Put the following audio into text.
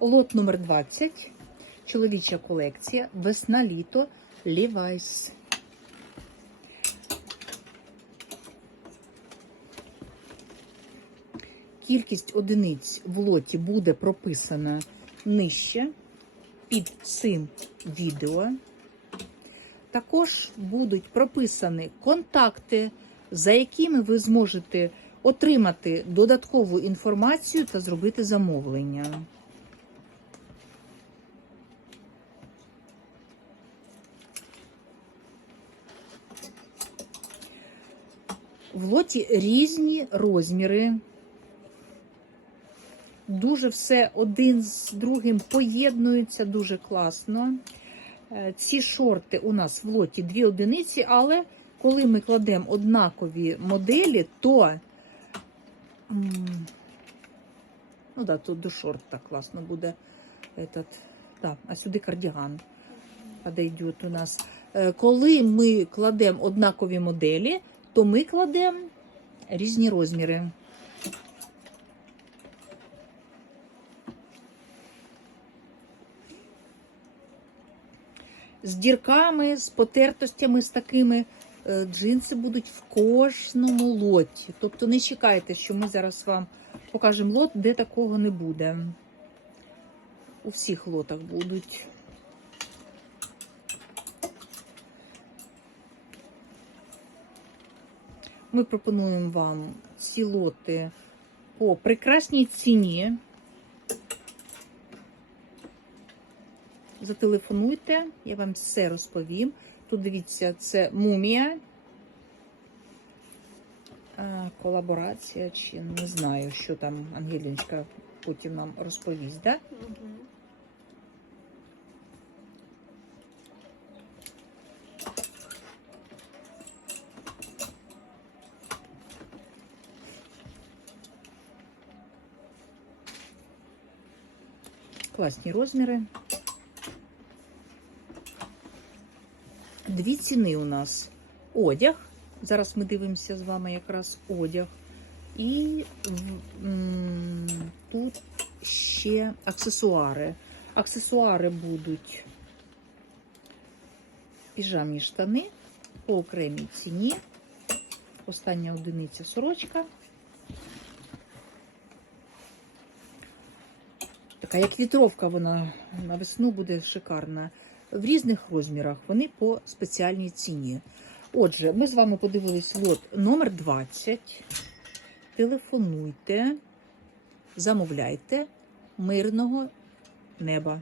Лот номер 20. Чоловіча колекція. Весна-літо Levi's. Кількість одиниць в лоті буде прописана нижче під цим відео. Також будуть прописані контакти, за якими ви зможете отримати додаткову інформацію та зробити замовлення. В лоті різні розміри. Дуже все один з другим поєднується дуже класно. Е, Ці шорти у нас в лоті дві одиниці, але коли ми кладемо однакові моделі, то ну да, тут до шорт так класно буде. Этот, да, а сюди кардіган подойде у нас. Е, Коли ми кладемо однакові моделі, то ми кладемо різні розміри. з дірками, з потертостями, з такими. Е, Джинси будуть в кожному лоті. Тобто не чекайте, що ми зараз вам покажемо лот, де такого не буде. У всіх лотах будуть. Ми пропонуємо вам ці лоти по прекрасній ціні. Зателефонуйте, я вам все розповім. Тут дивіться, це мумія, колаборація, чи не знаю, що там Ангеліночка потім нам розповість. Да? Класні розміри. Дві ціни у нас одяг. Зараз ми дивимося з вами якраз одяг. І тут ще аксесуари. Аксесуари будуть піжамні штани по окремій ціні. Остання одиниця сорочка. Така як вітровка, вона на весну буде шикарна. В різних розмірах вони по спеціальній ціні. Отже, ми з вами подивились лот номер 20. Телефонуйте, замовляйте мирного неба.